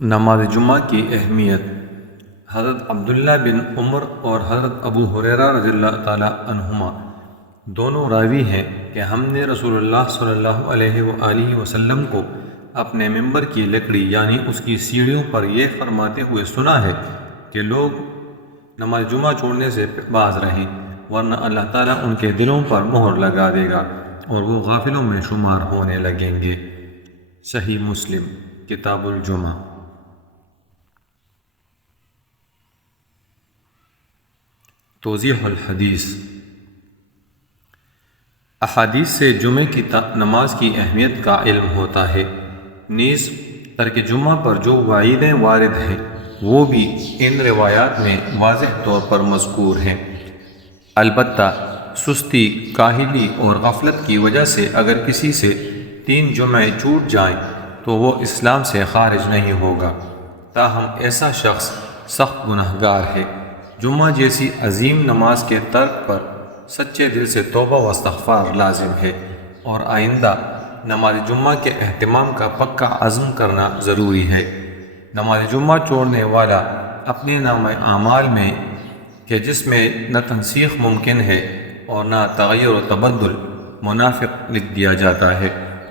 نماز جمعہ کی اہمیت۔ حضرت عبداللہ بن عمر اور حضرت ابو ہریرہ رضی اللہ تعالیٰ عنہما دونوں راوی ہیں کہ ہم نے رسول اللہ صلی اللہ علیہ وآلہ وسلم کو اپنے ممبر کی لکڑی یعنی اس کی سیڑھیوں پر یہ فرماتے ہوئے سنا ہے کہ لوگ نماز جمعہ چھوڑنے سے باز رہیں، ورنہ اللہ تعالیٰ ان کے دلوں پر مہر لگا دے گا اور وہ غافلوں میں شمار ہونے لگیں گے۔ صحیح مسلم کتاب الجمعہ۔ توضیح الحدیث۔ احادیث سے جمعہ کی نماز کی اہمیت کا علم ہوتا ہے، نیز ترک جمعہ پر جو وعیدیں وارد ہیں وہ بھی ان روایات میں واضح طور پر مذکور ہیں۔ البتہ سستی، کاہلی اور غفلت کی وجہ سے اگر کسی سے 3 جمعے چھوٹ جائیں تو وہ اسلام سے خارج نہیں ہوگا، تاہم ایسا شخص سخت گنہگار ہے۔ جمعہ جیسی عظیم نماز کے ترک پر سچے دل سے توبہ و استغفار لازم ہے، اور آئندہ نماز جمعہ کے اہتمام کا پکا عزم کرنا ضروری ہے۔ نماز جمعہ چھوڑنے والا اپنے نامہ اعمال میں کہ جس میں نہ تنسیخ ممکن ہے اور نہ تغیر و تبدل، منافق لکھ دیا جاتا ہے،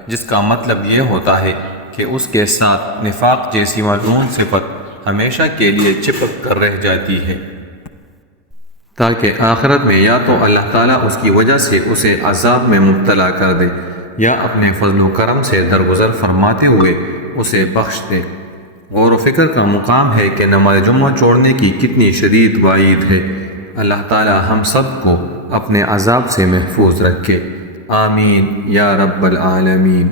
جس کا مطلب یہ ہوتا ہے کہ اس کے ساتھ نفاق جیسی ملعون صفت ہمیشہ کے لیے چپک کر رہ جاتی ہے، تاکہ آخرت میں یا تو اللہ تعالیٰ اس کی وجہ سے اسے عذاب میں مبتلا کر دے یا اپنے فضل و کرم سے درگزر فرماتے ہوئے اسے بخش دے۔ غور و فکر کا مقام ہے کہ نماز جمعہ چھوڑنے کی کتنی شدید وعید ہے۔ اللہ تعالیٰ ہم سب کو اپنے عذاب سے محفوظ رکھے، آمین یا رب العالمین۔